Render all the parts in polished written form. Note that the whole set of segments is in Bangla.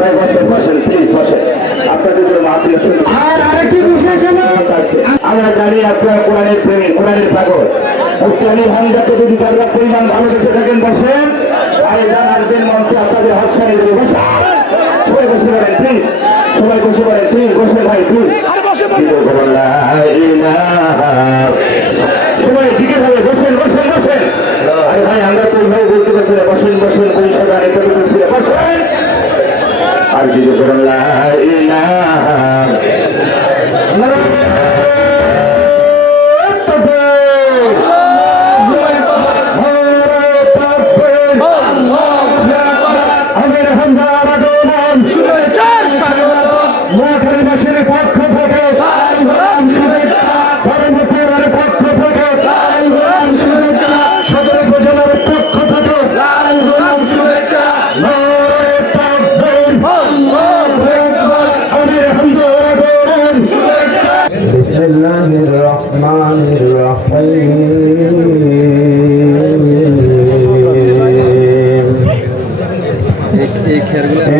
ভাই বসেন বসেন প্লিজ বসেন। আপনাদের জন্য মাহফিল শুরু। আর আরেকটি বিশেষ আমরা জানি আপনারা কোরআনের প্রেমী, কোরআনের পাগল। মুফতি হামজাকে যদি যারা পরিমাণ ভালোবেসে থাকেন বসেন। আরে যান আসবেন মঞ্চে আপনাদের হাসানি দেবে বসেন। সবাই বসে পড়েন প্লিজ, সবাই বসে পড়েন প্লিজ, বসেন ভাই প্লিজ। সবাই ঠিকই ভাবে বসেন বসেন বসেন। আরে ভাই আমরা তো এইভাবে বলতে পারছি না, বসেন বসেন পয়সা গান এটা বলছি না, বসেন। আর যদি করেন লা ইলাহা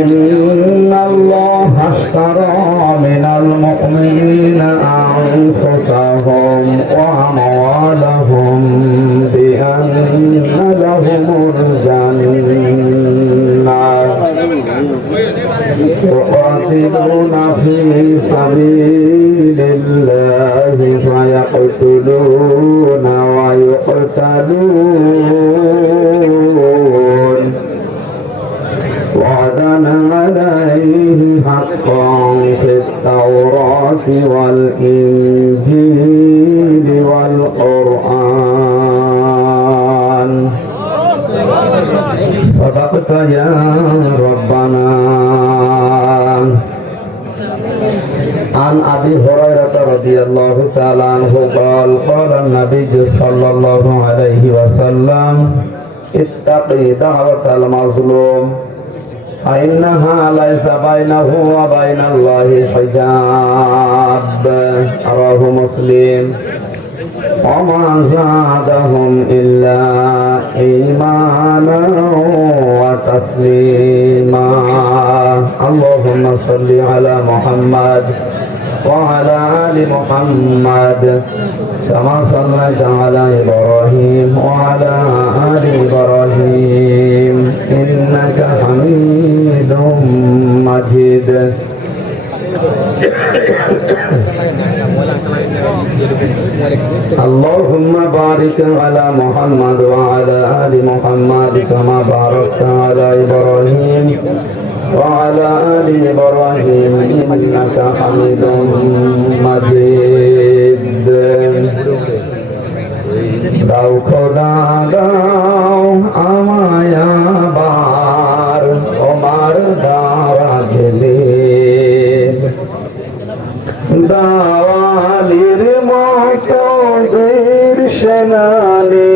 إن الله اشترى من المؤمنين أنفسهم وأموالهم بأن لهم الجنة يقاتلون في سبيل الله فيقتلون ويقتلون وعدا عليه حقا في التوراة والإنجيل والقرآن صدقت يا ربنا. عن أبي هريرة رضي الله تعالى عنه قال قال النبي صلى الله عليه وسلم اتقي دعوة المظلوم فإنها ليس بينه وبين الله حجاب. رواه مسلم. وما زادهم إلا إيمانا وتسليما. اللهم صل على محمد وعلى آل محمد كما صليت على إبراهيم وعلى آل إبراهيم إنك حميد مجيد. اللهم بارك على محمد وعلى آل محمد كما باركت على إبراهيم وعلى آل إبراهيم إنك حميد مجيد. দাও খোদা দাও আমায় আবার তোমার দারাজ দিন, দাওয়ালির মতো বীর সেনানি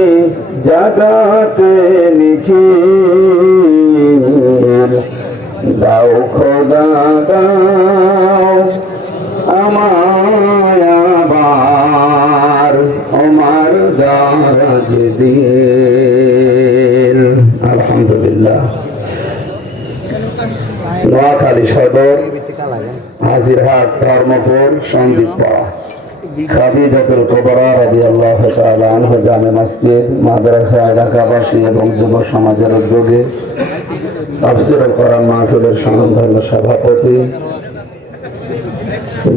জাগাতে নিখিল। দাও খোদা দাও আমায় আবার তোমার দারাজ দিন। আলহামদুলিল্লাহ। নোয়াখালী সদর, হাজিরহাট, ধর্মপুর, সন্দীপপাড়া খাদিজাতুল কুবরা রাদিয়াল্লাহু তাআলা আনহা জামে মসজিদ মাদ্রাসা এলাকাবাসী এবং যুব সমাজের উদ্যোগে তাফসীরুল কোরআন মাহফিলের সংগঠন সভাপতি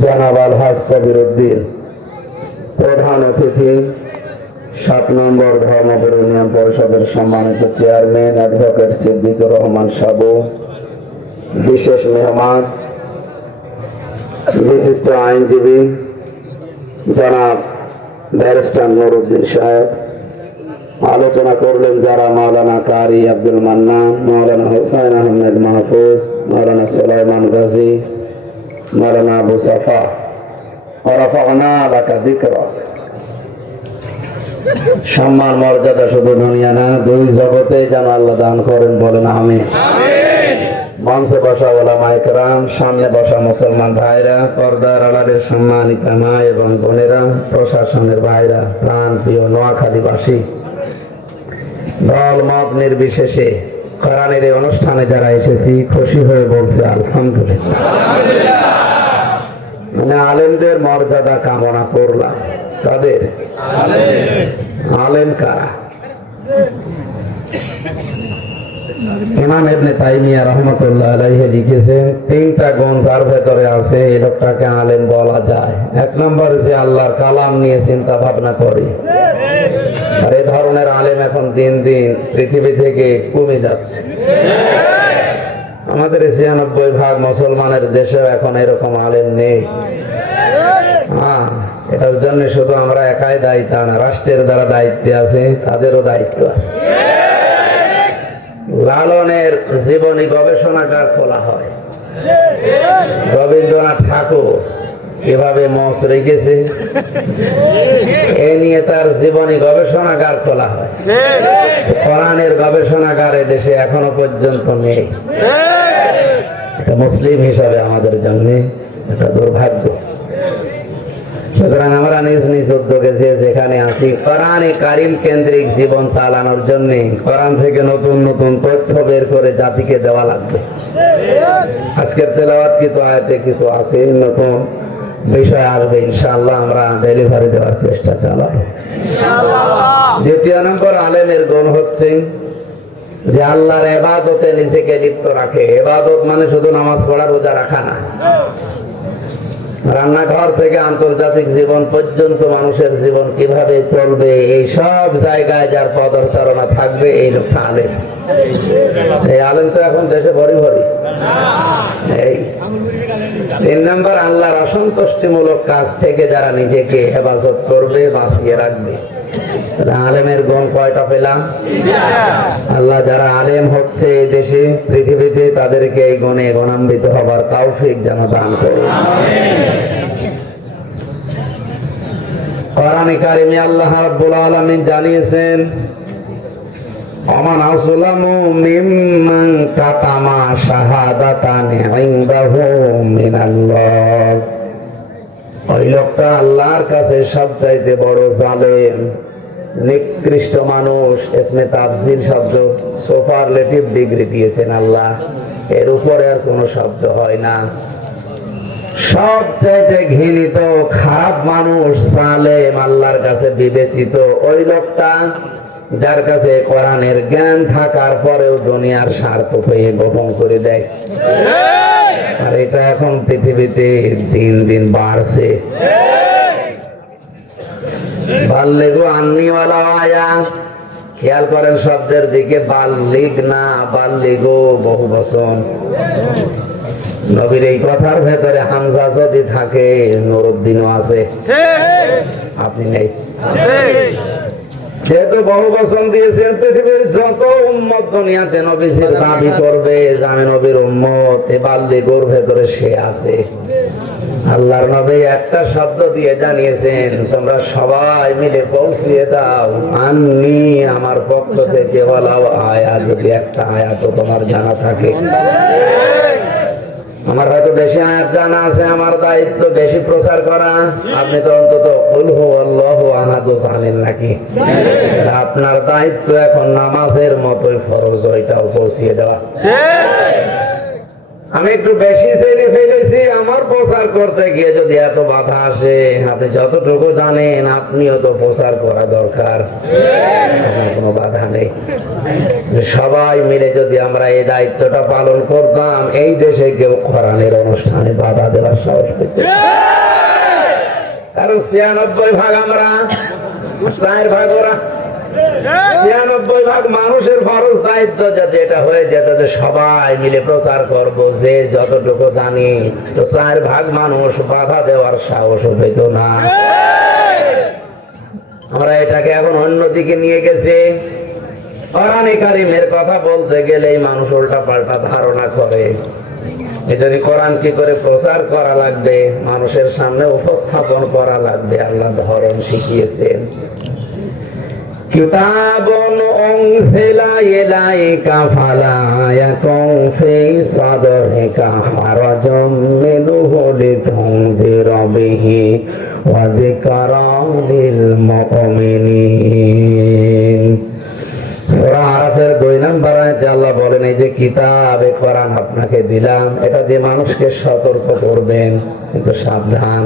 জনাব আলহাজ কবির উদ্দিন, প্রধান অতিথি 7 নম্বর ধর্মপুর ইউনিয়ন পরিষদের সম্মানিত চেয়ারম্যান অ্যাডভোকেট সিদ্দিকুর রহমান সাবু, বিশেষ মেহমান বিশিষ্ট আইনজীবী জনাব ব্যারিস্টার নুরউদ্দিন সাহেব। আলোচনা করলেন যারা মাওলানা কারি আব্দুল মান্নান, মাওলানা হোসেন আহমেদ মাহফুজ, মাওলানা সুলাইমান গাজী, মাওলানা আবু সাফা। ওয়ারাফা'না লাকা যিকরা। সম্মান মর্যাদা শুধু দুনিয়া না, দুই জগতে যেন আল্লাহ দান করেন, বলেন আমিন। মঞ্চে বসা ওলামায়ে কেরাম, সামনে বসা মুসলমান ভাইরা, পর্দার আড়ালের সম্মানিত মা এবং বোনেরা, প্রশাসনের ভাইরা, প্রাণ প্রিয় নোয়াখালীবাসী, দল মত নির্বিশেষে কোরআনের এই অনুষ্ঠানে যারা এসেছি খুশি হয়ে বলছে আলহামদুলিল্লাহ। মানে আলেমদের মর্যাদা কামনা করলাম। তাদের আলেম কারা? ইমাম ইবনে তাইমিয়া রাহমাতুল্লাহ আলাইহি লিখেছেন, তিনটা গুণ যার ভেতরে আছে এই লোকটাকে আলেম বলা যায়। এক নম্বর, যে আল্লাহর কালাম নিয়ে চিন্তা ভাবনা করে। আর এই ধরনের আলেম এখন দিন দিন পৃথিবী থেকে কমে যাচ্ছে। আমাদের ৯৬% মুসলমানের দেশেও এখন এরকম আলেম নেই। এটার জন্য শুধু আমরা একাই দায়িত্ব না, রাষ্ট্রের যারা দায়িত্বে আছে তাদেরও দায়িত্ব আছে। লালনের জীবনী গবেষণাগার খোলা হয়। রবীন্দ্রনাথ ঠাকুর কিভাবে মঞ্চ রেখেছে এ নিয়ে তার জীবনী গবেষণাগার খোলা হয়। কোরআনের গবেষণাগার দেশে এখনো পর্যন্ত নেই। এটা মুসলিম হিসাবে আমাদের জন্য এটা দুর্ভাগ্য। সুতরাং আমরা নিজ নিজ উদ্যোগে যে যেখানে আছি কোরআনে কারিম কেন্দ্রিক জীবন চালানোর জন্য কোরআন থেকে নতুন নতুন তথ্য বের করে জাতিকে দেওয়া লাগবে। আজকের তেলাওয়াত কিন্তু আয়াতে কিছু আছে, নতুন বিষয় আসবে ইনশাআল্লাহ, আমরা ডেলিভারি দেওয়ার চেষ্টা চালাবো ইনশাআল্লাহ। দ্বিতীয় নম্বর আলেমের গুণ হচ্ছে যে আল্লাহর ইবাদতে নিজেকে লিপ্ত রাখে। ইবাদত মানে শুধু নামাজ পড়া রোজা রাখা না, রান্নাঘর থেকে আন্তর্জাতিক জীবন পর্যন্ত মানুষের জীবন কিভাবে চলবে এই সব জায়গায় যার পদচারণা থাকবে এই লোকটা আলেম। এই আলেম তো এখন দেশে ভরি ভরি। এই ৩ নম্বর, আল্লাহর অসন্তুষ্টিমূলক কাজ থেকে যারা নিজেকে হেফাজত করবে, বাঁচিয়ে রাখবে। আলেমের গুণ কয়টা পেলাম? আল্লাহ যারা আলেম হচ্ছে এই দেশে পৃথিবীতে তাদেরকে এই গুণে গুণান্বিত হবার তৌফিক যেন দান করে। কোরআনে কারিমে আল্লাহ রাব্বুল আলামিন জানিয়েছেন, ওমান আসলামু মিম্মান কাতামা শাহাদাতান ইনদাহু মিনাল্লাহ। ওই লোকটা আল্লাহর কাছে সবচাইতে বড় জালেম, নিকৃষ্ট মানুষ। ইসমে তাফজিল শব্দ সুপারলেটিভ ডিগ্রি দিয়েছেন আল্লাহ, এর উপরে আর কোনো শব্দ হয় না। সবচাইতে ঘৃণিত খারাপ মানুষ জালেম আল্লাহর কাছে বিবেচিত ওই লোকটা যার কাছে কোরআনের জ্ঞান থাকার পরেও দুনিয়ার স্বার্থ পেয়ে গোপন করে দেয়। আর এটা এখন পৃথিবীতে দিন দিন বাড়ছে। বাল্লিগু আন্নিওয়ালা আয়া, খেয়াল করেন শব্দের দিকে, বাল্লিগ না বাল্লিগু বহু বচন। নবীর এই কথার ভেতরে হামজা যদি থাকে নুরুদ্দিনও আছে, আপনি নেই। যেহেতু বহু বচন দিয়েছেন, পৃথিবীর যত উম্মত দুনিয়াতে নবীজির দাবি করবে যে আমি নবীর উম্মত, এ বাল্লিগুর ভেতরে সে আছে। আল্লাহর নবী একটা শব্দ দিয়ে জানিয়েছেন, তোমরা সবাই মিলে পৌঁছিয়ে দাও আন্নি, আমার পক্ষ থেকে বলাও আয়া। যদি একটা আয়াত তোমার জানা থাকে, আমার হয়তো বেশি আয়াত জানা আছে, আমার দায়িত্ব বেশি প্রচার করা। আপনি তো অন্তত কুল হুয়াল্লাহু আহাদ জানেন নাকি? আপনার দায়িত্ব এখন নামাজের মতোই ফরজ, ওইটাও পৌঁছিয়ে দেওয়া। আমি একটু বেশি জেনে ফেলেছি, আমার প্রচার করতে গিয়ে যদি এত বাধা আসে, আপনি যতটুকু জানেন আপনিও তো প্রচার করা দরকার, কোনো বাধা নেই। সবাই মিলে যদি আমরা এই দায়িত্বটা পালন করতাম, এই দেশে কেউ কোরআনের অনুষ্ঠানে বাধা দেওয়ার সাহস পেত। কারণ ৯৬% আমরা, ৪ ওরা। ৯৬% মানুষের ফরজ দায়িত্ব যাতে এটা হয়ে যেত যে সবাই মিলে প্রচার করব, যে যতটুকু জানি। তো ৪ মানুষ বাধা দেওয়ার সাহস পেত না। আমরা এটাকে এখন অন্যদিকে নিয়ে গেছি। কোরআনে কারিমের কথা বলতে গেলে মানুষ উল্টা পাল্টা ধারণা করে। এজন্য কোরআন কি করে প্রচার করা লাগবে, মানুষের সামনে উপস্থাপন করা লাগবে, আল্লাহ ধরন শিখিয়েছেন। কিতাবুন উনজিলা ইলাইকা ফালা ইয়াকুন ফি সাদরিকা হারাজুম মিনহু লিতুনযিরা বিহি ওয়া যিকরা লিল মুমিনিন। সূরা আরাফের 2 নম্বর আয়াতে আল্লাহ বলেন, এই যে কিতাবে কোরআন আপনাকে দিলাম, এটা দিয়ে মানুষকে সতর্ক করবেন, কিন্তু সাবধান,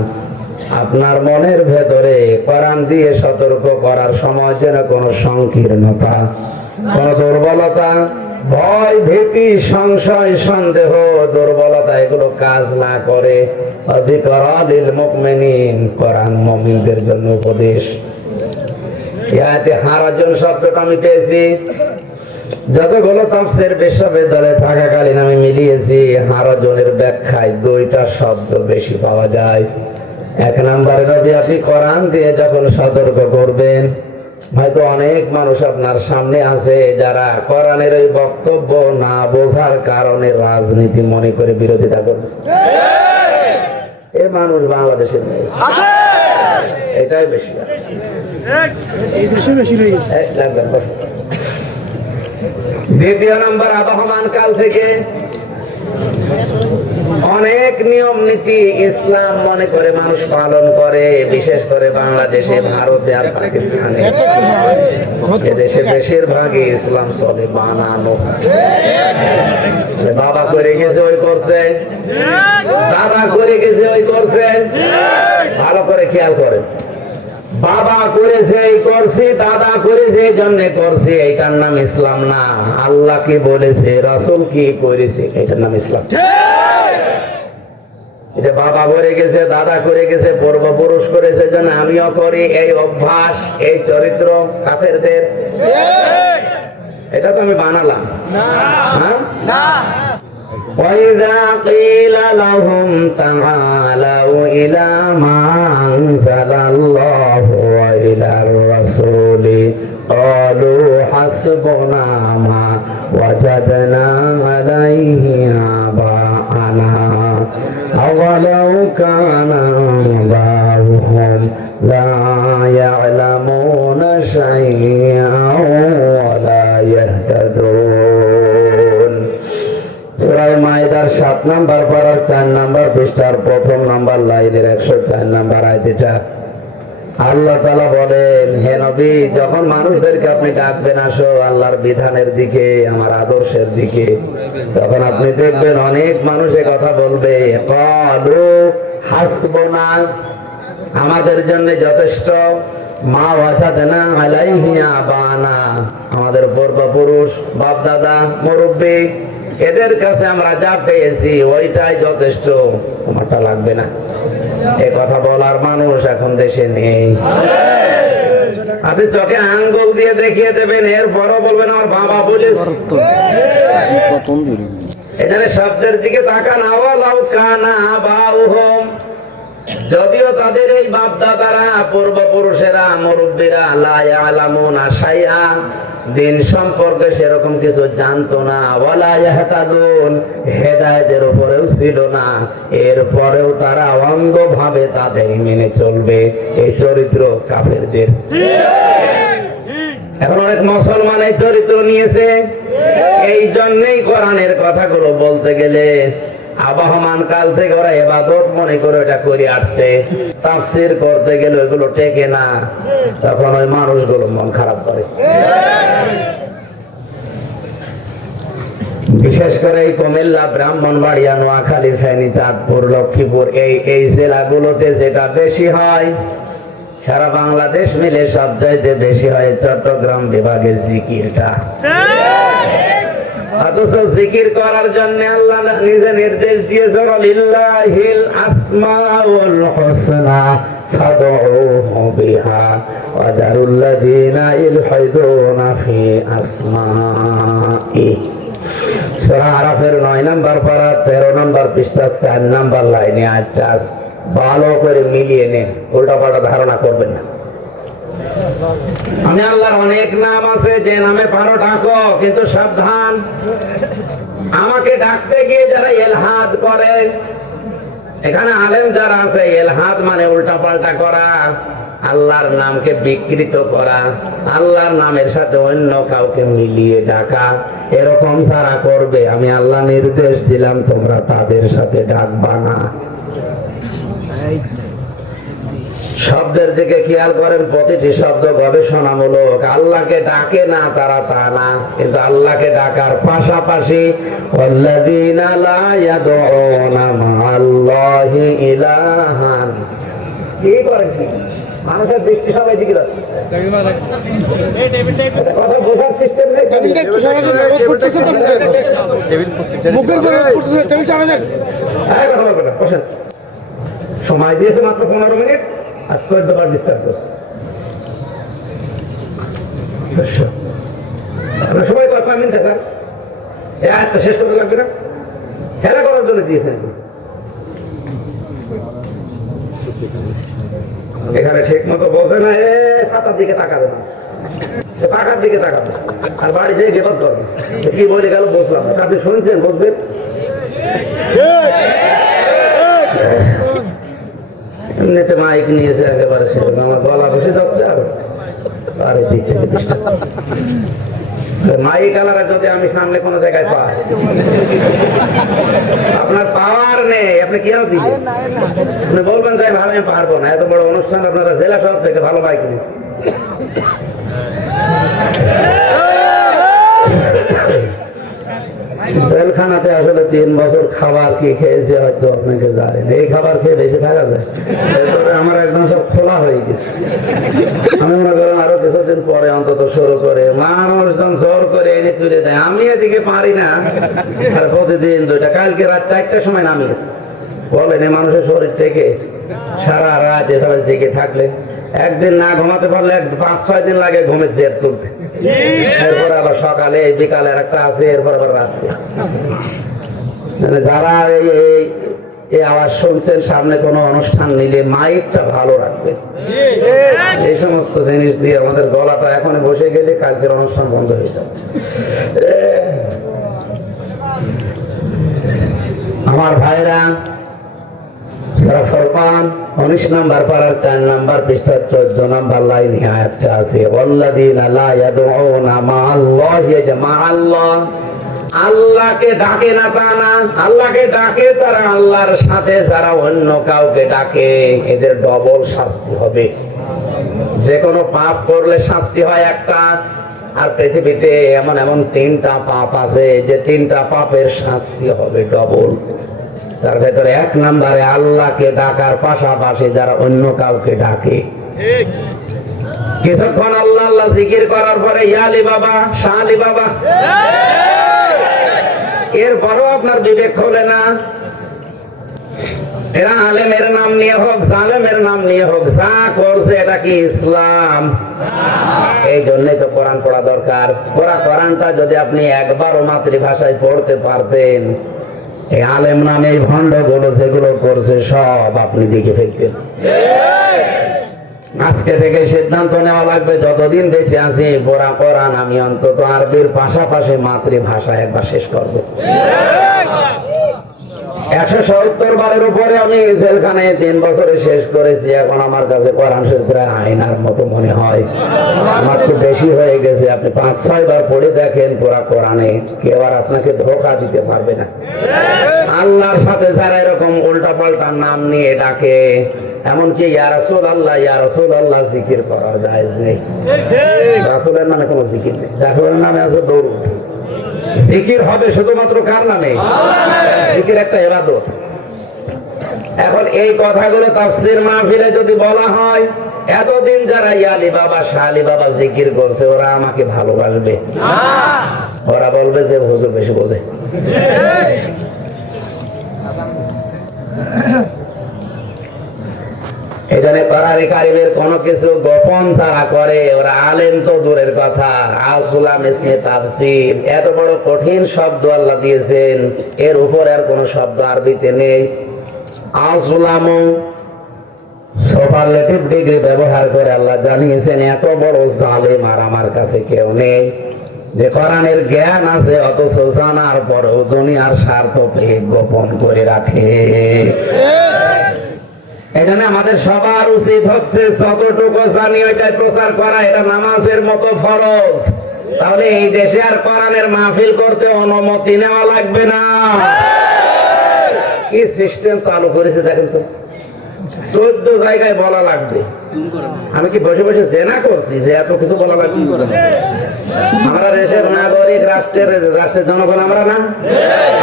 আপনার মনের ভেতরে কোরআন দিয়ে সতর্ক করার সময় যেন কোনো সংকীর্ণতা, কোন দুর্বলতা, ভয়, ভীতি, সংশয়, সন্দেহ, দুর্বলতা এগুলো কাজ না করে। যিকরালিল মুমিনিন, কোরআন মুমিনদের জন্য উপদেশ। ইয়াতে হারাজন শব্দটা আমি পেয়েছি যতগুলো তাফসীর বিশ্ববিদ্যালয়ে থাকাকালীন আমি মিলিয়েছি। হারাজনের ব্যাখ্যায় দুইটা শব্দ বেশি পাওয়া যায়। এক নম্বরে যদি আপনি কোরআন দিয়ে যখন সতর্ক করবেন, হয়তো অনেক মানুষ আপনার সামনে আছে যারা কোরআনের ওই বক্তব্য না বোঝার কারণে রাজনীতি মনে করে বিরোধিতা করবে। এই মানুষ বাংলাদেশে নেই, এটাই বেশি। দ্বিতীয় নম্বর, আবহমান কাল থেকে অনেক নিয়ম নীতি ইসলাম মনে করে মানুষ পালন করে, বিশেষ করে বাংলাদেশে, ভারতে আর পাকিস্তানে। এদেশে বেশিরভাগই ইসলাম চলে বানানো। বাবা করে গেছে ওই করছে, দাদা করে গেছে ওই করছে। ভালো করে খেয়াল করেন, বাবা করেছে এই করছি, দাদা করেছে এই জন্য করছি, এইটার নাম ইসলাম না। আল্লাহ কি বলেছে, রাসূল কি করেছে, এটার নাম ইসলাম। এটা বাবা করে গেছে, দাদা করে গেছে, পূর্বপুরুষ করেছে, যেন আমিও করি, এই অভ্যাস, এই চরিত্র কাফেরদের। এটা তো আমি বানালাম না। وَإِذَا قِيلَ لَهُمْ تَعَالَوْا إِلَى مَا أَنزَلَ اللَّهُ وَإِلَى الرَّسُولِ قَالُوا حَسْبُنَا مَا وَجَدْنَا عَلَيْهِ آبَاءَنَا أَوَلَوْ كَانَ آبَاؤُهُمْ لَا يَعْلَمُونَ شَيْئًا وَلَا يَهْتَدُونَ। সূরা মাইদার 7 নম্বর পারার 4 নম্বর পৃষ্ঠার প্রথম নম্বর লাইনের 104 নম্বর আয়াতটা আল্লাহ তাআলা বলেন, হে নবী, যখন মানুষদেরকে আপনি ডাকবেন আসো আল্লাহর বিধানের দিকে, আমার আদর্শের দিকে, তখন আপনি দেখবেন অনেক মানুষ কথা বলবে, ক্বালু হাসবুনা, আমাদের জন্য যথেষ্ট, মা ওয়াজাদনা আলাইহি আবানা, আমাদের পূর্বপুরুষ, বাপ দাদা, মুরব্বি, এদের কাছে আমরা যা পেয়েছি ওইটাই যথেষ্ট, আমারটা লাগবে না। এই কথা বলার মানুষ এখন দেশে নেই। আপনি চোখে আঙ্গুল দিয়ে দেখিয়ে দেবেন, এরপরও বলবেন আমার বাবা বলেছে। এখানে শব্দের দিকে তাকান, আওয়ালাউ কানা আবাউহুম, যদিও তাদের এই বাপ দাদারা, পূর্বপুরুষেরা, মুরব্বীরা, লা ইয়ালামুনা শাইআ, দিন সম্পর্কে সেরকম কিছু জানতো না, ওয়ালা ইয়াহতাদুন, হেদায়েতের উপরেও ছিল না, এরপরেও তারা অন্ধভাবে তাদের মেনে চলবে। এই চরিত্র কাফেরদের। এখন অনেক মুসলমান এই চরিত্র নিয়েছে। এই জন্যই কোরআনের কথাগুলো বলতে গেলে আবহমান কাল থেকে ওরা ইবাদত মনে করে এটা করে আসছে, তাফসীর করতে গেলে ওইগুলো টেকে না, তখন ওই মানুষগুলো মন খারাপ করে। বিশেষ করে এই কুমিল্লা, ব্রাহ্মণবাড়িয়া, নোয়াখালী, ফেনী, চাঁদপুর, লক্ষ্মীপুর, এই জেলাগুলোতে যেটা বেশি হয়, সারা বাংলাদেশ মিলে সব চাইতে বেশি হয় চট্টগ্রাম বিভাগে জিকিরটা। অথচ জিকির করার জন্য আল্লাহ নিজে নির্দেশ দিয়েছেন, লিল্লাহিল আসমাউল হুসনা ফাদউহু বিহা ওয়া যারুল্লাযীনা ইলহাদুনা ফি আসমাই। সূরা আরাফের 9 নম্বর পারা 13 নম্বর পৃষ্ঠা 4 নম্বর লাইনে আয়াতটা ভালো করে মিলিয়ে নেন, উল্টাপাল্টা ধারণা করবেন না। আমি আল্লাহর অনেক নাম আছে, যে নামে পারো ডাকো, কিন্তু সাবধান, আমাকে ডাকতে গিয়ে যারা ইলহাদ করে, এখানে আলেম যারা আছে, ইলহাদ মানে উল্টাপাল্টা করা, আল্লাহর নামকে বিকৃত করা, আল্লাহর নামের সাথে অন্য কাউকে মিলিয়ে ডাকা, এরকম যারা করবে, আমি আল্লাহ নির্দেশ দিলাম তোমরা তাদের সাথে ডাকবা না। শব্দের দিকে খেয়াল করেন, প্রতিটি শব্দ গবেষণামূলক। আল্লাহকে ডাকে না তারা তা না, কিন্তু আল্লাহকে ডাকার পাশাপাশি ওয়াল্লাযীনা লা ইয়াদউনা মা'আল্লাহি ইলাহান, কি করেন কি মানুষের দৃষ্টি সবাই দিকে আছে, কথা বোঝার সিস্টেম নেই। সময় দিয়েছে মাত্র 15 মিনিট, আর 14 বার ডিস্টার্ব করছে। সময় তো 5 মিনিট থাকার শেষ করতে লাগবে না, খেলা করার জন্য দিয়েছেন। এখানে ঠিক মতো বসে না, ছাতার দিকে তাকাবে না, পাখার দিকে তাকাবে, আর বাড়ি যেয়ে গেট করবে। কি বলে গেল বসলাম, আপনি শুনছেন, বসবেন। এমনিতে মাইক নিয়েছে একেবারে সেরকম, আমার গলা বসে যাচ্ছে, আর চারিদিক থেকে মাইক আলাদা যদি আমি সামনে কোনো জায়গায় পাই, আপনার পাওয়ার নেই, আপনি কি আর দিবেন? আপনি বলবেন তাই ভালো, আমি পারবো না, এত বড় অনুষ্ঠান আপনারা জেলা শহর থেকে ভালো মাইক নেই। জেলখানাতে আসলে 3 বছর খাবার কি খেয়েছে হয়তো আপনাকে জানেন, এই খাবার খেয়ে বেঁচে থাকা যায়। এরপরে আমার একদম সব খোলা হয়ে গেছে। আমি মনে করেন আরো কিছুদিন পরে অন্তত শুরু করে মানুষজন জোর করে এনে তুলে দেয়, আমি এদিকে পারি না। আর প্রতিদিন 2টা, কালকে রাত 4টার সময় নামিয়েছে। বলেন এই মানুষের শরীর থেকে সারা রাত এভাবে জেগে থাকলে, একদিন না ঘুমাতে পারলে 5-6 দিন লাগে ঘুমের জের তুলতে। এরপর আবার সকালে, বিকালে একটা আছে, এরপর আবার রাত্রে। যারা এই আওয়াজ শুনছেন, সামনে কোনো অনুষ্ঠান নিলে মাইকটা ভালো রাখবে। এই সমস্ত জিনিস দিয়ে আমাদের গলাটা এখন বসে গেলে কালকের অনুষ্ঠান বন্ধ হয়ে যাবে। আমার ভাইরা, সূরা ফুরকান 19 নম্বর পারার 4 নম্বর পৃষ্ঠা 14 নম্বর লাইন আয়াতটা আছে, ওয়াল্লাযীনা লা ইয়াদউনা মা'আল্লাহি জামাআল্লাহ, আল্লাহকে ডাকে না তা না, আল্লাহকে ডাকে তারা, আল্লাহর সাথে যারা অন্য কাউকে ডাকে এদের ডবল শাস্তি হবে। যে কোনো পাপ করলে শাস্তি হয় একটা, আর পৃথিবীতে এমন এমন 3টা পাপ আছে যে 3টা পাপের শাস্তি হবে ডবল। তার ভেতরে 1 নম্বরে আল্লাহকে ডাকার পাশাপাশি যারা অন্য কাউকে ডাকে। কিছুক্ষণ আল্লাহ আল্লাহ জিকির করার পরে ইয়ালি বাবা, শালি বাবা, এরপরও আপনার বিবেক খোলে না। এরা আলেমের নাম নিয়ে হোক, জালেমের নাম নিয়ে হোক, যা করছে এটা কি ইসলাম? এই জন্যই তো কোরআন পড়া দরকার। কোরআনটা যদি আপনি একবারও মাতৃভাষায় পড়তে পারতেন, এই আলেম নামে এই ভণ্ড গুলো যেগুলো করছে সব আপনি দিকে ফেলতেন। আজকে থেকে সিদ্ধান্ত নেওয়া লাগবে, যতদিন বেঁচে আছি পড়া কোরআন আমি অন্তত আরবির পাশাপাশি মাতৃভাষা একবার শেষ করবো। 170 বারের উপরে আমি জেলখানায় 3 বছরে শেষ করেছি। এখন আমার কাছে কোরআন শরীফ প্রায় আয়নার মতো মনে হয়। আমার তো বেশি হয়ে গেছে। আপনি 5-6 বার পড়ে দেখেন পুরা কোরআনে, কেউ আর আপনাকে ধোঁকা দিতে পারবে না। আল্লাহর সাথে যারা এরকম উল্টা পাল্টা নাম নিয়ে ডাকে, এমনকি ইয়া রাসূলুল্লাহ, ইয়া রাসূলুল্লাহ জিকির করা জায়েজ নেই। রাসূলের নামে কোনো জিকির নেই, রাসূলের নামে আছে দরুদ। জিকির হবে শুধুমাত্র কার নামে? জিকির একটা ইবাদত। এখন এই কথাগুলো তাফসীর মাহফিলে যদি বলা হয়, এতদিন যারা ইয়ালি বাবা, শালি বাবা জিকির করছে, ওরা আমাকে ভালোবাসবে না, ওরা বলবে যে হুজুর বেশি বোঝে। এখানে কোরআনে কারিমের কোনো কিছু গোপন যারা করে, ওরা আলেম তো দূরের কথা, আসলাম ইসমে তাফসীর, এত বড় কঠিন শব্দ আল্লাহ দিয়েছেন, এর উপর আর কোনো শব্দ আরবিতে নেই। আসলাম সুপারলেটিভ ডিগ্রি ব্যবহার করে আল্লাহ জানিয়েছেন এত বড় জালেম আর আমার কাছে কেউ নেই, যে কোরআনের জ্ঞান আছে অথচ জানার পরেও দুনিয়ার স্বার্থ পেয়ে গোপন করে রাখে। এখানে আমাদের সবার উচিত হচ্ছে যতটুকু জানি ওইটাই প্রচার করা, এটা নামাজের মতো ফরজ। তাহলে এই দেশে আর কোরআনের মাহফিল করতে অনুমতি নেওয়া লাগবে না। কি সিস্টেম চালু করেছে দেখেন তো, 14 জায়গায় বলা লাগবে। আমি কি বসে বসে জেনা করছি যে এত কিছু বলা লাগবে? আমরা দেশের নাগরিক, রাষ্ট্রের জনগণ আমরা না?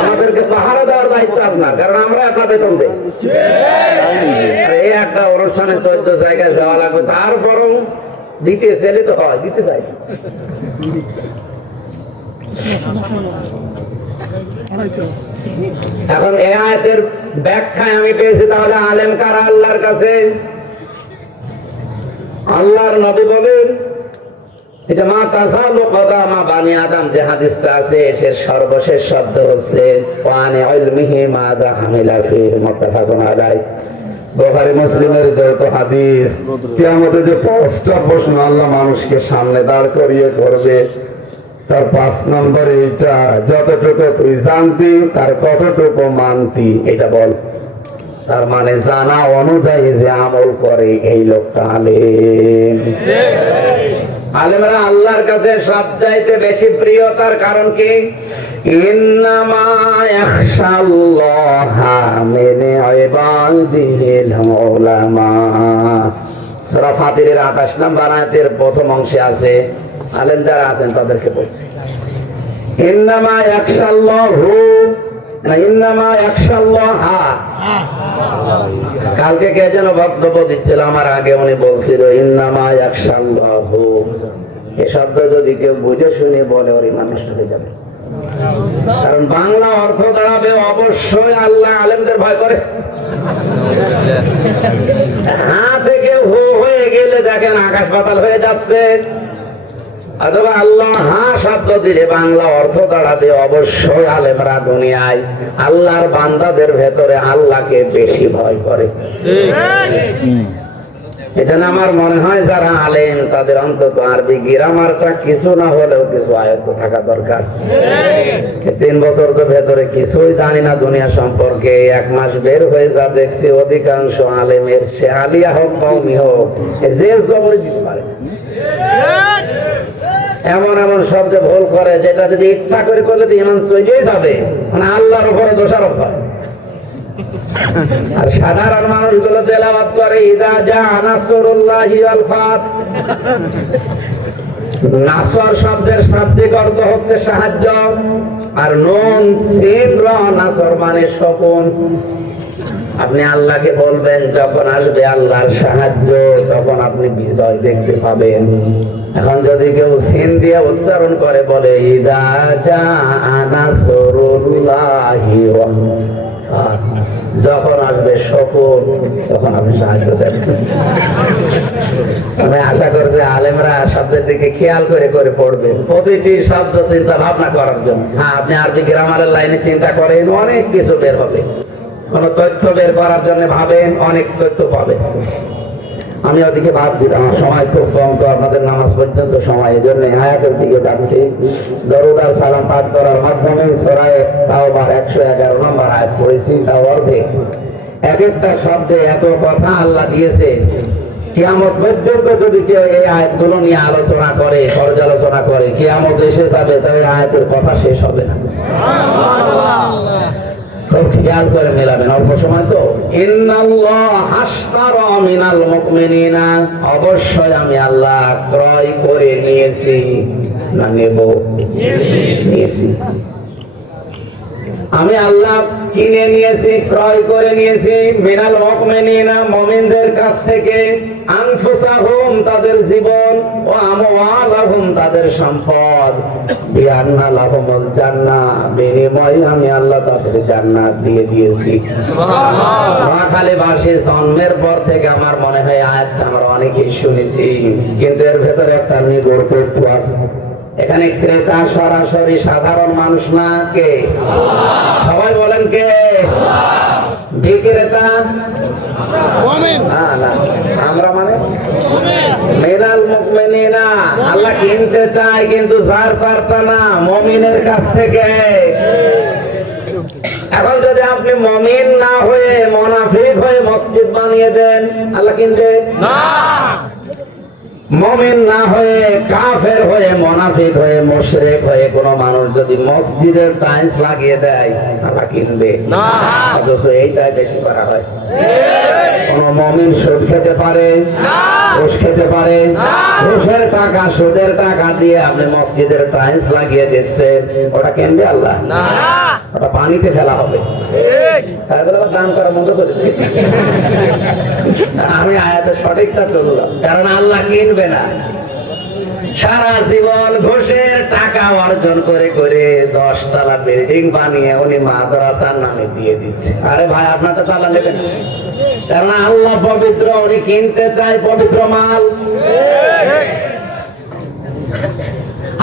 আমাদেরকে পাহারা দেওয়ার দায়িত্ব আপনার, কারণ আমরা একটা বেতন দেই। এই একটা অনুষ্ঠানে 14 জায়গায় যাওয়া লাগবে, তারপরও দিতে চাইলে তো হয়, দিতে চাই। এখন এই আয়াতের ব্যাখ্যায় আমি পেয়েছি তাহলে আলেম কারা আল্লাহর কাছে? আল্লাহর নবী বলেন, এটা মা তাসালু কদামা বানি আদম যে হাদিসটা আছে, এর সর্বশেষ শব্দ হচ্ছে ওয়ানি ইলমিহি মা দা হামিলা ফি মুত্তাফাকুন আলাইহি। বুখারী মুসলিমের যৌথ হাদিস। কিয়ামতে যে 5টা প্রশ্ন আল্লাহ মানুষকে সামনে দাঁড় করিয়ে করবে, তার 5 নম্বরে এটা, যতটুকু তুই জানতি তার কতটুকু মানতি এটা বল। তার মানে জানা অনুযায়ী যে আমল করে এই লোকটা আলেম। আলেমরা আল্লাহর কাছে সবচাইতে বেশি প্রিয়, তার কারণ কি? ইন্নামা ইয়াখশাল্লাহা মিন ইবাদিহিল উলামা। সূরা ফাতিরের 28 নম্বর আয়াতের প্রথম অংশে আছে, আলেম যারা আছেন তাদেরকে বলছে ইন্নামা ইয়াখশাল্লাহু না ইন্নামা ইয়াখশাল্লাহা। কালকে কে যেন বক্তব্য দিচ্ছিল আমার আগে, উনি বলছিল ইন্নামা ইয়াখশাল্লাহু। এই শব্দ যদি কেউ বুঝে শুনে বলে ওর ইমান নষ্ট হয়ে যাবে, কারণ বাংলা অর্থ দাঁড়াবে অবশ্যই আল্লাহ আলেমদের ভয় করে। হা থেকে হো হয়ে গেলে দেখেন আকাশ পাতাল হয়ে যাচ্ছে। অথবা আল্লাহ হা শব্দ দিলে বাংলা অর্থ দাঁড়াবে অবশ্যই আলেমরা দুনিয়ায় আল্লাহর বান্দাদের ভেতরে আল্লাহকে বেশি ভয় করে। এটা আমার মনে হয় যারা আলেম তাদের অন্তত আরবি গ্রামারটা কিছু না হলেও কিছু আয়ত্ত থাকা দরকার। 3 বছর তো ভেতরে কিছুই জানি না দুনিয়া সম্পর্কে, 1 মাস বের হয়ে যা দেখছি অধিকাংশ আলেমের, সে আলিয়া হোক কওমি হোক, যে জবর দিতে পারে এমন এমন শব্দ ভুল করে যেটা যদি ইচ্ছা করে করলে ইমান চলেই যাবে, মানে আল্লাহর উপরে দোষারোপ হয়। আর সাধারণ মানুষগুলো তেলাওয়াত করে ইদা জা নাসরুল্লাহি ওয়াল ফাত। নাসর শব্দের শাব্দিক অর্থ হচ্ছে সাহায্য, আর নুন সিন র নাসর মানে স্বপন। আপনি আল্লাহকে বলবেন যখন আসবে আল্লাহর সাহায্য তখন আপনি বিজয় দেখতে পাবেন। এখন যদি কেউ সিন দিয়ে উচ্চারণ করে বলে ইদা জা নাসরুল্লাহি ওয়াল ফাত, যখন আসবে স্বপন তখন আপনি সাহায্য দেবেন। আমি আশা করছি আলেমরা শব্দের দিকে খেয়াল করে করে পড়বেন, প্রতিটি শব্দ চিন্তা ভাবনা করার জন্য। হ্যাঁ, আপনি আরবি গ্রামারের লাইনে চিন্তা করেন, অনেক কিছু বের হবে। কোন তথ্য বের করার জন্য ভাবেন, অনেক তথ্য পাবেন। আমি ওদিকে ভাব দিলাম, আমার সময় খুব কম, তো আপনাদের নামাজ পর্যন্ত সময়, এই জন্য আয়াতের দিকে যাচ্ছি। দরুদ আর সালাম পাঠ করার মাধ্যমে সূরা তাওবার 111 নম্বর আয়াত পড়েছি, তাও অর্ধেক। এক একটা শব্দে এত কথা আল্লাহ দিয়েছে, কিয়ামত পর্যন্ত যদি কেউ এই আয়াতগুলো নিয়ে আলোচনা করে, পর্যালোচনা করে, কিয়ামত এসে যাবে, তবে আয়াতের কথা শেষ হবে না। খুব খেয়াল করে মেলাবেন, অল্প সময় তো। ইন্নাল্লাহ হাশতারা মিনাল মুমিনিনা, অবশ্যই আমি আল্লাহ ক্রয় করে নিয়েছি, না নেব, নিয়েছি। আমি আল্লাহ কিনে নিয়েছি, ক্রয় করে নিয়েছি, মিনাল মুমিনিনা, মুমিনদের কাছ থেকে, আনফুসাহুম তাদের জীবন, ও আমওয়ালাহুম তাদের সম্পদ, বিআন্না লাহুমুল জান্নাহ, বিনিময়ে আমি আল্লাহ তাদের জান্নাত দিয়ে দিয়েছি। সুবহানাল্লাহ। মহাখালীবাসী জন্মের পর থেকে আমার মনে হয় আয়াতটা আমরা অনেকেই শুনেছি, কিন্তু এর ভেতরে একটা নিগূঢ় তথ্য আছে। এখানে ক্রেতা সরাসরি সাধারণ মানুষ না, কে? সবাই বলেন কে? বিক্রেতা না, আমরা মানে মিনাল মুমিনিনা, আল্লাহ কিনতে চায় কিন্তু যার তারটা না, মুমিনের কাছ থেকে। এখন যদি আপনি মুমিন না হয়ে মুনাফিক হয়ে মসজিদ বানিয়ে দেন, আল্লাহ কিনবে না। মুমিন না হয়ে কাফের হয়ে মুনাফিক হয়ে মুশরিক হয়ে কোন মানুষ যদি মসজিদের টাইলস লাগিয়ে দেয় আল্লাহ কিনবে না, অথচ এইটাই বেশি করা হয়। কোন মুমিন সুদ খেতে পারে না, ঘুষ খেতে পারে না, ঘুষের টাকা সুদের টাকা দিয়ে আপনি মসজিদের টাইলস লাগিয়ে দিচ্ছেন, ওটা কিনবে আল্লাহ না, ওটা পানিতে ফেলা হবে। তাহলে দান করা বন্ধ করে দিন। আমি আয়াতে সঠিকটা তুললাম, কারণ আল্লাহ কিনবে না। সারা জীবন ঘুষের টাকা অর্জন করে করে 10 তলা বিল্ডিং বানিয়ে উনি মাদ্রাসার নামে দিয়ে দিচ্ছে। আরে ভাই, আপনার তো তালা নেবেন, কারণ আল্লাহ পবিত্র, উনি কিনতে চায় পবিত্র মাল।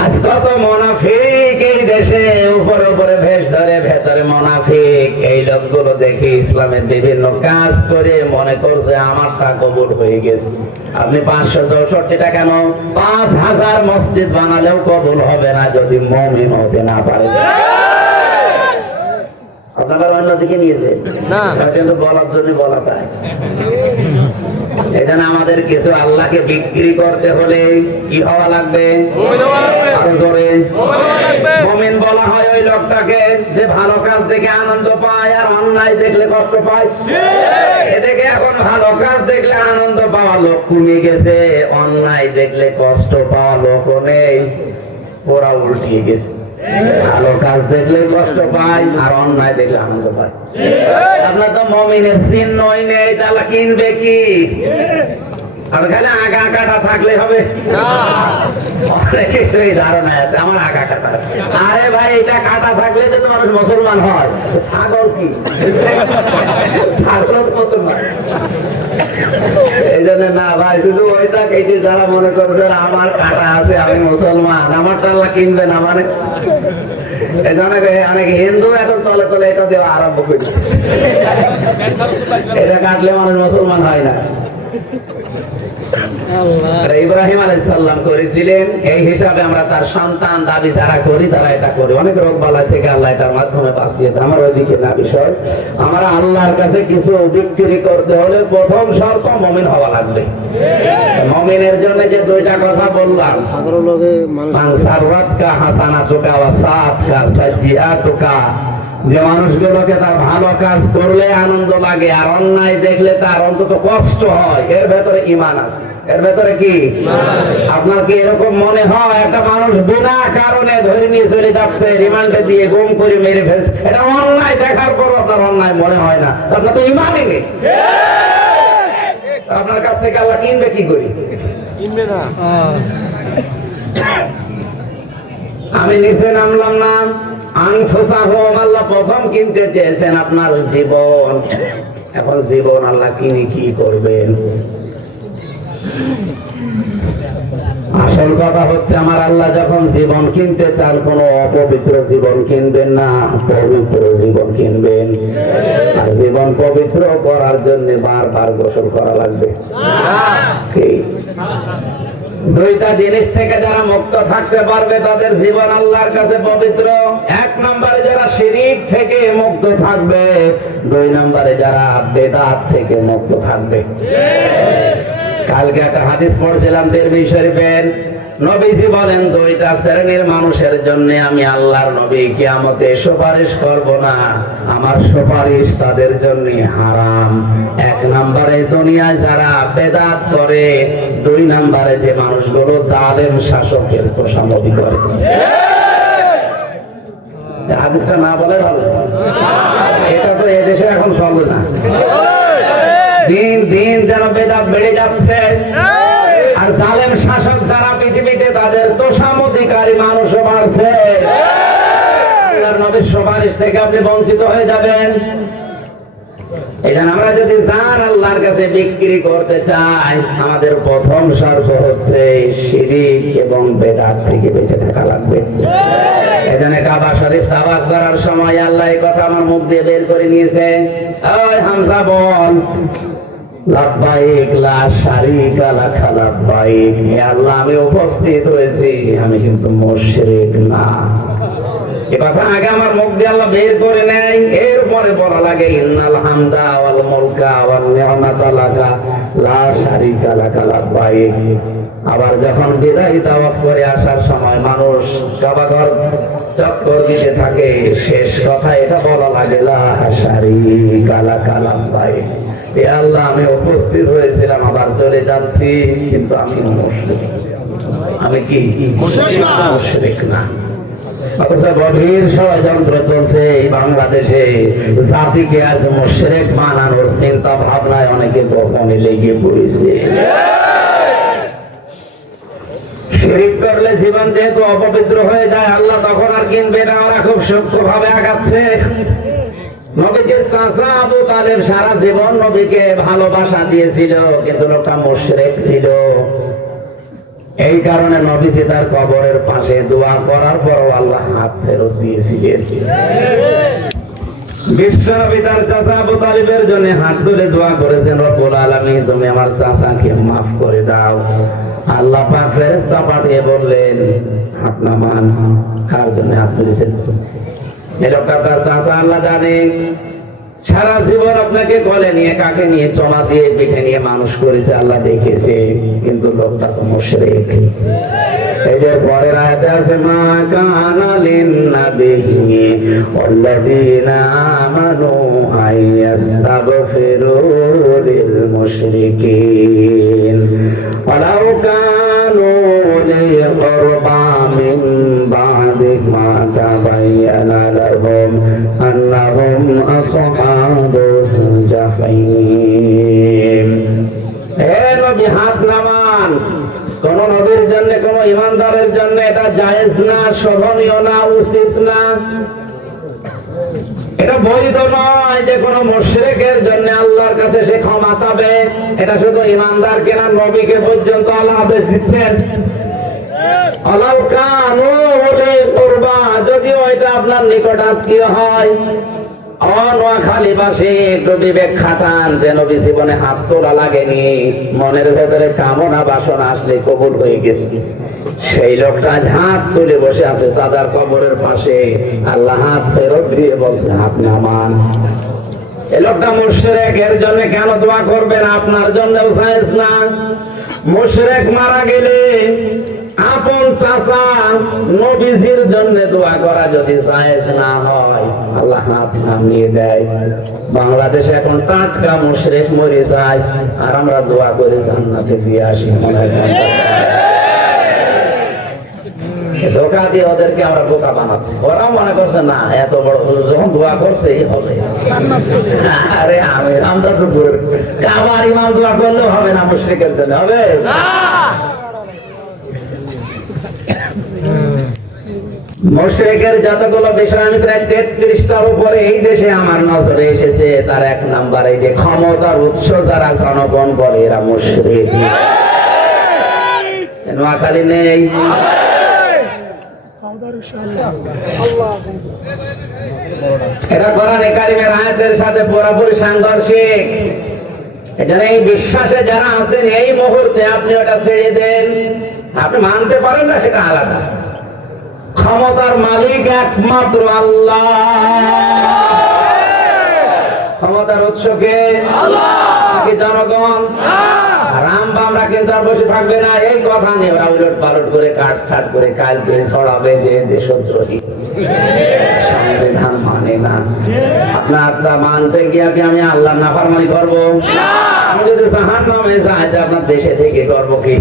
আজ কত মুনাফিক এই দেশে, উপরে উপরে ভেষ ধরে ভেতরে মুনাফিক। এই লোকগুলো দেখে ইসলামের বিভিন্ন কাজ করে মনে করছে আমারটা কবুল হয়ে গেছে। আপনি 564টা কেন 5000 মসজিদ বানালেও কবুল হবে না যদি মুমিন হতে না পারে। আপনারা অন্যদিকে নিয়ে যান না, কিন্তু বলার জন্য বলা যায়। এখানে আমাদের কিছু আল্লাহকে বিক্রি করতে হলে কি হওয়া লাগবে? আরো জোরে মুমিন বলা হয় ওই লোকটাকে যে ভালো কাজ দেখে আনন্দ পায় আর অন্যায় দেখলে কষ্ট পায়। এদিকে এখন ভালো কাজ দেখলে আনন্দ পাওয়া লোক কমে গেছে, অন্যায় দেখলে কষ্ট পাওয়া লোক নেই, ওরা উল্টিয়ে গেছে। ভালো কাজ দেখলে কষ্ট পায় আর অন্যায় দেখলে আনন্দ পায়। আপনার তো মুমিনের চিহ্নই নেই, তাহলে কিনবে কি? আর খালি আগা কাটা থাকলে হবে না। অনেকের তো এই ধারণা আছে আমার আগা কাটা। আরে ভাই, এটা কাটা থাকলে তো মানুষ মুসলমান হয়। ছাগল কি? ছাগল মুসলমান। এই জন্য না ভাই, শুধু ওইটা কেটে যারা মনে করছে আমার কাটা আছে আমি মুসলমান, আমার টাল্লা কিনবে না, মানে এই জন্য অনেক হিন্দু এখন তলে তলে এটা দেওয়া আরম্ভ করেছে। এটা কাটলে মানুষ মুসলমান হয় না। ইব্রাহিম আলাইহিস সালাম করেছিলেন, এই হিসাবে আমরা তার সন্তান দাবি যারা করি তারা এটা করি। অনেক রোগ বালাই থেকে আল্লাহ এটার মাধ্যমে বাঁচিয়ে দেয়। আমার ওইদিকে না বিষয়, আমরা আল্লাহর কাছে কিছু বিক্রি করতে হলে প্রথম শর্ত মুমিন হওয়া লাগবে। মুমিনের জন্য যে দুইটা কথা বললাম, মান সাররাতকা হাসানাতুকা ওয়া সাআতকা সাইয়্যাতুকা, যে মানুষগুলোকে তার ভালো কাজ করলে আনন্দ লাগে আর অন্যায় দেখলে তার অন্তত কষ্ট হয়, এর ভেতরে ঈমান আছে। এর ভেতরে কি? আপনার কি এরকম মনে হয় একটা মানুষ বিনা কারণে ধরে নিয়ে চলে যাচ্ছে, রিমান্ডে দিয়ে গুম করে মেরে ফেলছে, এটা অন্যায় দেখার পর আপনার অন্যায় মনে হয় না? আপনার তো ঈমানই নেই। আপনার কাছ থেকে আল্লাহ কিনবে কি করি? কিনবে না। আমি নিচে নামলাম না, আল্লাহ প্রথম কিনতে চেয়েছেন আপনার জীবন। এখন জীবন আল্লাহ কিনে কি করবেন? আসল কথা হচ্ছে, আমার আল্লাহ যখন জীবন কিনতে চান, কোন অপবিত্র জীবন কিনবেন না, পবিত্র জীবন কিনবেন। আর জীবন পবিত্র করার জন্য বারবার গোসল করা লাগবে। দুইটা জিনিস থেকে যারা মুক্ত থাকতে পারবে তাদের জীবন আল্লাহর কাছে পবিত্র। 1 নম্বরে যারা শিরক থেকে মুক্ত থাকবে, 2 নম্বরে যারা বেদাত থেকে মুক্ত থাকবে। কালকে একটা হাদিস পড়ছিলাম তিরমিজি শরীফের, নবীজি বলেন 2টা শ্রেণীর মানুষের জন্য আমি আল্লাহর নবী কিয়ামতে সুপারিশ করব না, আমার সুপারিশ তাদের জন্য হারাম। 1 নম্বরে দুনিয়ায় যারা বেদাত করে, 2 নম্বরে যে মানুষগুলো জালেম শাসকের তোষামোদী করে। হাদিসটা না বলে ভালো, এটা তো এদেশে এখন চলবে না। দিন দিন যেন বেদাত বেড়ে যাচ্ছে, আর জালেম শাসক যারা পৃথিবীতে তাদের তোষামোদীকারী মানুষও বাড়ছে। আল্লাহর নবীর সুপারিশ থেকে আপনি বঞ্চিত হয়ে যাবেন। এখানে আমরা যদি জান আল্লাহর কাছে বিক্রি করতে চাই, আমাদের প্রথম শর্ত হচ্ছে শিরক এবং বেদাত থেকে বেঁচে থাকা লাগবে। এখানে কাবা শরীফ তাওয়াফ করার সময় আল্লাহ এই কথা আমার মুখ দিয়ে বের করে নিয়েছে, ওই হামজা বল লাব্বাইক লা শারীকা লাক লাব্বাইক। হে আল্লাহ, আমি উপস্থিত হয়েছি, আমি কিন্তু মুশরিক না। এই কথা আগে আমার মুখ দিয়ে আল্লাহ বের করে নেয়, এরপরে বলা লাগে ইন্নাল হামদা ওয়াল মুলকা ওয়ান নি'মাতা লাকা লা শারীকা লাক লাব্বাইক। আবার যখন বিদায় তাওয়াফ করে আসার সময় মানুষ কাবা ঘর চক্কর দিতে থাকে, শেষ কথা এটা বলা লাগে লা শারীকা লাকা লাব্বাইক, এ আল্লাহ আমি উপস্থিত হয়েছিলাম আবার চলে যাচ্ছি, কিন্তু আমি মুশরিক, আমি কি মুশরিক না। অথচ গভীর ষড়যন্ত্র চলছে এই বাংলাদেশে, জাতিকে আজ মুশরিক বানানোর চিন্তা ভাবনায় অনেকে গোপনে লেগে পড়েছে। শিরিক করলে জীবন যেহেতু অপবিত্র হয়ে যায়, আল্লাহ তখন আর কিনবে না, ওরা খুব সূক্ষ্ম ভাবে আগাচ্ছে। নবীজির চাচা আবু তালেব সারা জীবন নবীকে ভালোবাসা দিয়েছিল, কিন্তু লোকটা মুশরিক ছিল। এই কারণে নবীজি তার কবরের পাশে দোয়া করার পরও আল্লাহ হাত ফেরত দিয়েছিলেন। বিশ্বনবী তার চাচা আবু তালিবের জন্য হাত তুলে দোয়া করেছেন, রব্বুল আলামিন তুমি আমার চাচাকে মাফ করে দাও। আল্লাহ পাক ফেরেশতা পাঠিয়ে বললেন হাত নামান। কার জন্য হাত তুলেছেন? এই লোকটা তার চাচা, আল্লাহ জানে। সারা জীবন আপনাকে গলে নিয়ে, কাকে নিয়ে, চমা দিয়ে, পিঠে নিয়ে মানুষ করেছে, আল্লাহ দেখেছে, কিন্তু লোকটা তো মুশরিক। এই যে পরের আয়াতে আছে মা কানা লিন-নাবিয়্যি ওয়াল্লাযীনা আমানু আইয়াস্তাগফিরু লিল-মুশরিকিন ওয়ালাউ কানু উলি কুরবা মিন বা'দি মা তাবায়্যানা লাহুম আন্নাহুম আসহাবুল জাহিম। হে নবী, হাত নামান। কোন নবীর জন্য, কোন ইমানদারের জন্য এটা জায়েজ না, শোভনীয় না, উচিত না, এটা বৈধ নয় যে কোন মুশরিকের জন্য আল্লাহর কাছে সে ক্ষমা চাবে। এটা শুধু ইমানদারকে না, নবীকে পর্যন্ত আল্লাহ আদেশ দিচ্ছেন। আলাউ কানু উলি কুরবা, যদিও এটা আপনার নিকট আত্মীয় হয়। নোয়াখালীবাসী একটু বিবেক খাটান, যে নবী জীবনে হাত তোলা লাগেনি, মনের ভেতরে কামনা বাসনা আসলে কবুল হয়ে গেছে। সেই লোকটা আজ হাত তুলে বসে আছে চাচার কবরের পাশে, আল্লাহ হাত ফেরত দিয়ে বলছে হাত নামান। এই লোকটা মুশরিক, এর জন্য কেন দোয়া করবেন? আপনার জন্যও জায়েজ না। মুশরিক মারা গেলে আপন চাচা নবীজির জন্য দোয়া করা যদি জায়েজ না হয়, আল্লাহ হাত নামিয়ে দেয়। বাংলাদেশে এখন টাটকা মুশরিক মরে যায়, আর আমরা দোয়া করে জান্নাতে দিয়ে আসি। ধোঁকা দিয়ে ওদেরকে আমরা বোকা বানাচ্ছি। ওরা মনে করছে না, এত বড় যখন দোয়া করছে হবে। আরে আমি রামজাদুপুর কাবার ইমাম দোয়া করলেও হবে না, মুশরিকের জন্য হবে। মুশরিকের যতগুলো বিষয়, আমি প্রায় 33টার উপরে এই দেশে আমার নজরে এসেছে। তার এক নাম্বার এই যে ক্ষমতার উৎস যারা জনগণ বলে এরা মুশরিক। নোয়াখালী নেই, এরা কোরআনে কারিমের আয়াতের সাথে পুরোপুরি সাংঘর্ষিক। এজন্য এই বিশ্বাসে যারা আছেন, এই মুহূর্তে আপনি ওটা ছেড়ে দেন। আপনি মানতে পারেন না, সেটা আলাদা। ক্ষমতার মালিক একমাত্র আল্লাহ। ক্ষমতার উৎস কে? আল্লাহ। জনগণ রাম বামরা কিন্তু আর বসে থাকবে না। এই কথা নিয়ে ওরা উলট পালট করে কাটছাট করে কালকে ছড়াবে যে দেশদ্রোহী, সংবিধান মানে না। আপনার তা মানতে গিয়ে কি আমি আল্লাহ নাফরমানি করবো? আমি যদি জাহান্নামে যাই, আপনার দেশে থেকে করবো কি?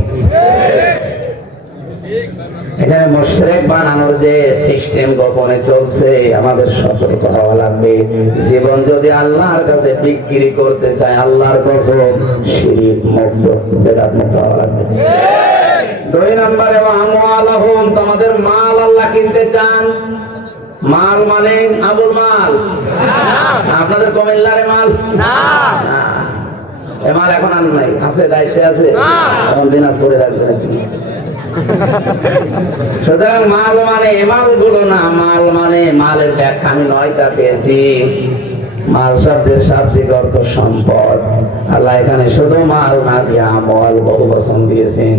এখানে মুশরিক বানানোর যে সিস্টেম গোপনে চলছে, আমাদের সতর্ক হওয়া লাগবে। জীবন যদি আল্লাহর কাছে বিক্রি করতে চায়, আল্লাহর কসম শিরক মুক্ত, বেদাত মুক্ত হওয়া লাগবে। 2 নম্বরে আমওয়ালাহুম, তোমাদের মাল আল্লাহ কিনতে চান। মাল মানে আবুল মাল, আপনাদের কুমিল্লার মাল না। এ মাল এখন আর নাই, আছে দায়িত্বে আছে, এখন দিনাজপুরে রাখবেন। সুতরাং মাল মানে মাল গুলো না, মাল মানে মালের ব্যাখ্যা আমি 9টা পেয়েছি। মাল শব্দের শাব্দিক অর্থ সম্পদ। আল্লাহ এখানে শুধু মাল না দিয়ে আমল বহু বচন দিয়েছেন।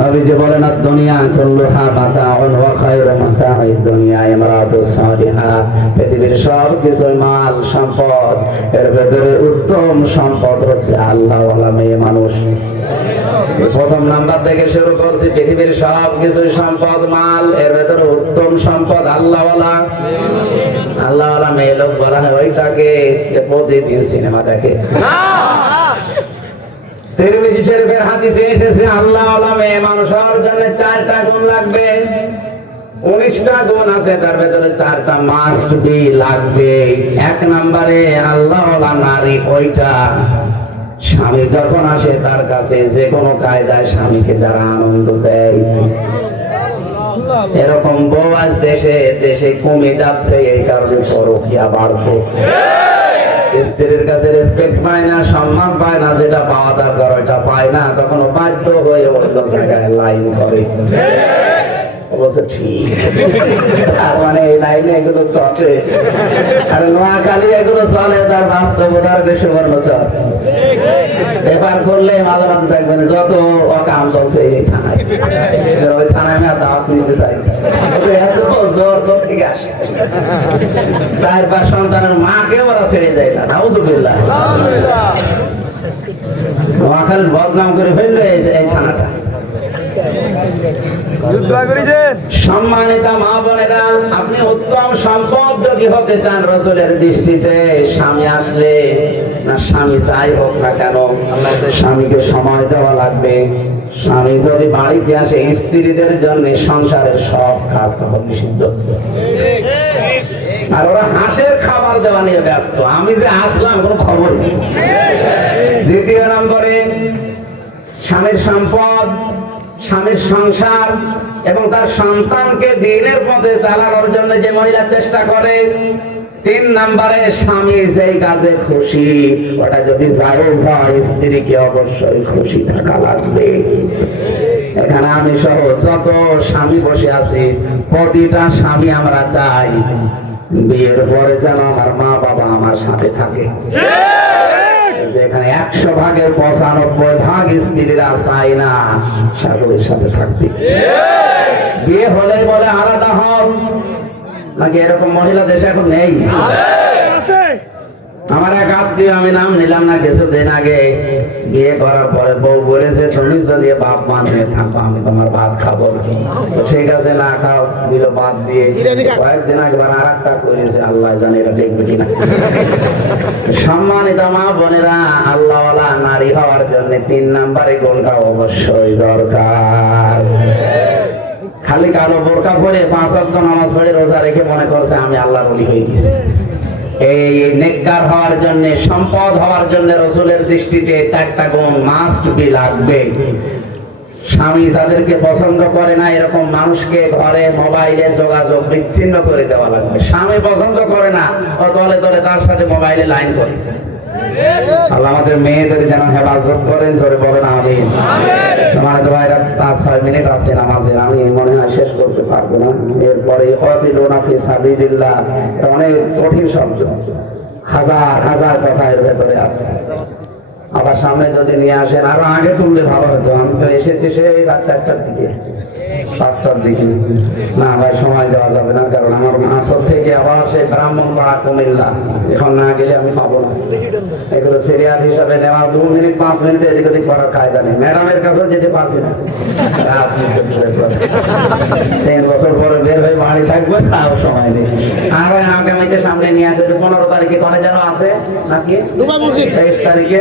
নবীজি বলেন দুনিয়া কুল্লুহা মাতাউন ওয়া খায়রু মাতাউদ দুনিয়া ইমরাতুস সালিহা। পৃথিবীর সব কিছু মাল সম্পদ, এর ভেতরে উত্তম সম্পদ হচ্ছে আল্লাহওয়ালা মেয়ে মানুষ। প্রথম নাম্বার থেকে শুরু করছি, পৃথিবীর সব কিছু সম্পদ মাল, এর ভেতরে উত্তম সম্পদ আল্লাহওয়ালা। আল্লাহওয়ালা মেয়ে লোক বলা হয় ওইটাকে প্রতিদিন সিনেমা দেখে। তিরমিজি শরীফের হাদিসে এসেছে আল্লাহওয়ালা মেয়ে মানুষ হওয়ার জন্য 4টা গুণ লাগবে। 19টা গুণ আছে, তার ভেতরে 4টা মাস্ট বি লাগবে। 1 নম্বরে আল্লাহওয়ালা নারী ওইটা স্বামী যখন আসে তার কাছে যে কোনো কায়দায় স্বামীকে যারা আনন্দ দেয়, এরকম বউ আজ দেশে দেশে কমে যাচ্ছে। এই কারণে পরকীয়া বাড়ছে। স্ত্রীর কাছে রেসপেক্ট পায় না, সম্মান পায় না, যেটা পাওয়া দরকার ওইটা পায় না, তখন বাধ্য হয়ে অন্য জায়গায় লাইন করে। ঠিক তার মানে এই লাইনে এগুলো চলে, আর নোয়াখালী এগুলো চলে, তার বাস্তবতার সুবর্ণ চল। ব্যাপার করলে মাঝে মাঝে দেখবেন যত অকাম চলছে এই থানায়, ওই থানায় আমি আর দাওয়াত নিতে চাই। এত জোর করতে আসে 4-5 সন্তানের মাকে ওরা ছেড়ে যায় না। নাউজুবিল্লাহ। নোয়াখালীর বদনাম করে ফেললে এই থানাটা। সম্মানিত মা বোনেরা, আপনি উত্তম সম্পদ যদি হতে চান রাসূলের দৃষ্টিতে, স্বামী আসলে না স্বামী যাই হোক না কেন, স্বামীকে সময় দেওয়া লাগবে। স্বামী যদি বাড়িতে আসে, স্ত্রীদের জন্য সংসারের সব কাজ তখন নিষিদ্ধ। আর ওরা হাঁসের খাবার দেওয়া নিয়ে ব্যস্ত, আমি যে আসলাম কোনো খবর নেই। দ্বিতীয় নম্বরে স্বামীর সম্পদ, স্বামীর সংসার এবং তার সন্তানকে দিনের পথে চালানোর জন্য যে মহিলা চেষ্টা করে। 3 নম্বরে স্বামী যেই কাজে খুশি, ওটা যদি জায়েজ হয়, স্ত্রীকে অবশ্যই খুশি থাকা লাগবে। এখানে আমি সহ যত স্বামী বসে আছি, প্রতিটা স্বামী আমরা চাই বিয়ের পরে যেন আমার মা বাবা আমার সাথে থাকে। এখানে 100 ভাগের 95 ভাগ স্ত্রীরা চাই না শাশুড়ির সাথে থাকতে। বিয়ে হলে বলে আলাদা হন, নাকি এরকম মহিলা দেশে এখন নেই? আমার এক আত্মীয়, আমি নাম নিলাম না, কিছুদিন আগে বিয়ে করার পরে বউ বলেছে তুমি যদি বাপ মানে থাকো আমি তোমার ভাত খাবো না। ঠিক আছে, না খাও, দিল বাদ দিয়ে। কয়েকদিন আগে আর একটা করেছে, আল্লাহ জানে এটা দেখবে কিনা। সম্মানিত মা বোনেরা, আল্লাহওয়ালা নারী হওয়ার জন্য 3 নম্বরে গুণটা অবশ্যই দরকার। খালি কালো বোরকা পরে 5 ওয়াক্ত নামাজ পড়ে রোজা রেখে মনে করছে আমি আল্লাহর ওলি হয়ে গেছি। এই নেককার হওয়ার জন্য, সম্পদ হওয়ার জন্য রাসূলের দৃষ্টিতে 4টা গুণ মাস্ট বি লাগবে। স্বামী যাদেরকে পছন্দ করে না, এরকম মানুষকে ঘরে মোবাইলে যোগাযোগ বিচ্ছিন্ন করে দেওয়া লাগবে। স্বামী পছন্দ করে না, ও তলে তলে তার সাথে মোবাইলে লাইন করে। আল্লাহ আমাদের মেয়েদের যেন হেফাজত করেন, জোরে বলেন আমিন। আমাদের ভাইরা 5-6 মিনিট আছে নামাজের, আমি মনে হয় শেষ করতে পারবো না। এরপরে ইকাতিলুনা ফি সাবিলিল্লাহ, অনেক কঠিন শব্দ, হাজার হাজার কথা এর ভেতরে আছে। আবার সামনে যদি নিয়ে আসেন, আরো আগে তুললে ভালো হতো। আমি তো এসেছি সেই রাত 4টার দিকে, 5টার দিকে। না ভাই, সময় দেওয়া যাবে না, কারণ আমার আসর থেকে আবার সেই ব্রাহ্মণপাড়া কুমিল্লা, এখন না গেলে আমি পাবো না। এগুলো সিরিয়াল হিসাবে নেওয়া 2 মিনিট 5 মিনিটে এদিক ওদিক করার কায়দা নেই। ম্যাডামের কাছেও যেতে পারছি না। 3 বছর পরে বের হয়ে বাড়ি থাকবো, তাও সময় নেই। আর আগামীতে সামনে নিয়ে আসে 15 তারিখে কনে যেন আছে নাকি, 23 তারিখে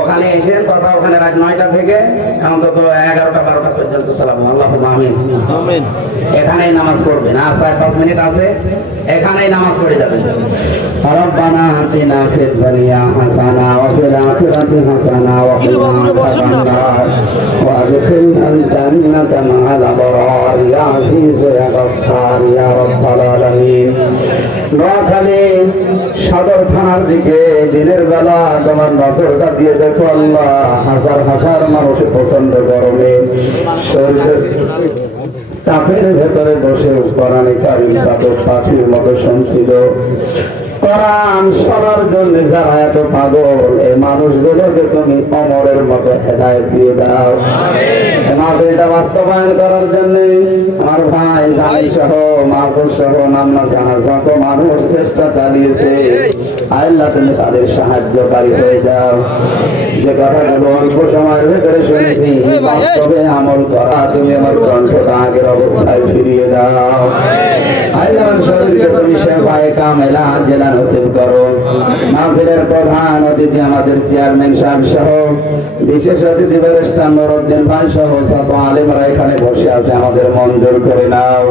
ওখানে এসে কথা, ওখানে রাত 9টা থেকে অন্তত 11টা 12টা পর্যন্ত সালাম। আল্লাহুম্মা আমিন। এখানেই নামাজ পড়বেন, আর 4-5 মিনিট আছে, এখানেই নামাজ পড়ে যাবেন। রব্বানা আতিনা ফিদ দুনিয়া হাসানা ওয়া ফিল আখিরাতি হাসানা ওয়া কিনা আযাবান্নার ওয়া আদখিলনাল জান্নাতা মা'আল আবরার ইয়া আজিজ ইয়া গফফার ইয়া রাব্বাল আলামিন। নোয়াখালী সদর থানার দিকে দিনের বেলা তোমার নজরটা দিয়ে দেখো আল্লাহ, হাজার হাজার মানুষ পছন্দ গরমে শরীরের তাপের ভেতরে বসে কোরআনে কারীম চাদর পাখির মতো শুনছিল। কোরআন শোনার জন্য যারা এত পাগল, এই মানুষগুলোকে তুমি অমরের মতো হেদায়েত দিয়ে দাও। মাহফিলটা বাস্তবায়ন করার জন্য আমার ভাই জানি সহ মাহফুজ সহ নামনা জানা যত মানুষ চেষ্টা চালিয়েছে, আল্লাহ তুমি তাদের সাহায্যকারী হয়ে যাও। যে কথাগুলো অল্প সময়ের ভেতরে শুনেছি বাস্তবে আমল করা, তুমি আমার কণ্ঠটা আগের অবস্থায় ফিরিয়ে দাও। আল্লাহ শরীরকে তুমি শেফায়ে কামেলা আজলা নসিব করো। মাহফিলের প্রধান অতিথি আমাদের চেয়ারম্যান সাহেব সহ বিশেষ অতিথি ব্যারিস্টার নুরউদ্দিন ভাই সহ যত আলেমরা এখানে বসে আছে, আমাদের মঞ্জুর করে নাও।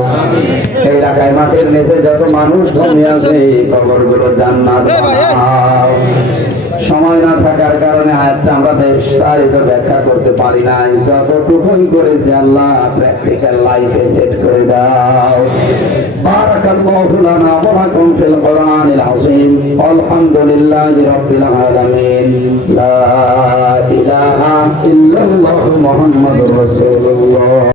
এই এলাকায় মাটির নিচে যত মানুষ ঘুমিয়ে আছে, কবরগুলো জান্নাত বানাও। সময় না থাকার কারণে আয়াতটা আমরা বিস্তারিত ব্যাখ্যা করতে পারি নাই, যতটুকুই করেছি আল্লাহ প্র্যাকটিক্যাল লাইফে সেট করে দাও। বারাকাল্লাহু লানা ওয়া লাকুম ফিল কোরআনিল আযীম। আলহামদুলিল্লাহি রাব্বিল আলামিন। লা ইলাহা ইল্লাল্লাহু মুহাম্মাদুর রাসূলুল্লাহ।